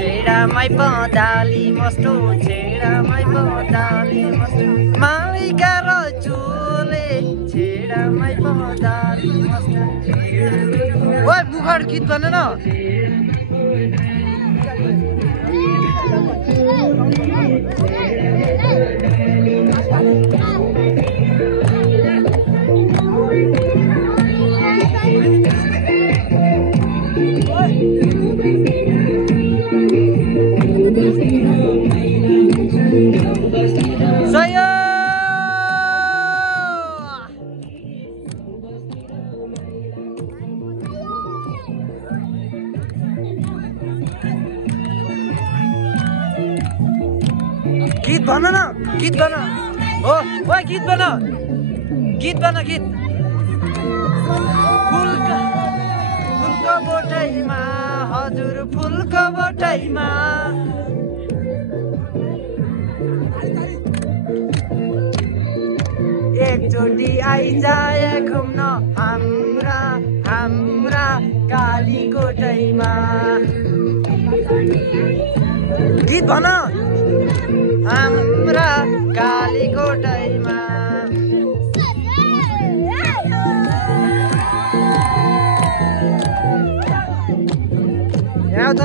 छेडामै पदाली मस्तो छेडामै पदाली मस्तो मालिका र चोले छेडामै पदाली मस्तो ओइ मुखर गीत भन न गीत भन न गीत भन हो ओइ गीत भन गीत फुलको बोटैमा हजुर फुलको बोटैमा एकचोटि आइजाए घुम्न हाम्रा कालीकोटैमा गीत भन हाम्रा कालीकोटैमा यहाँ त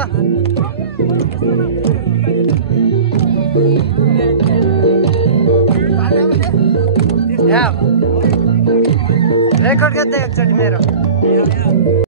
रेकर्ड गर्दै एकचोटि मेरो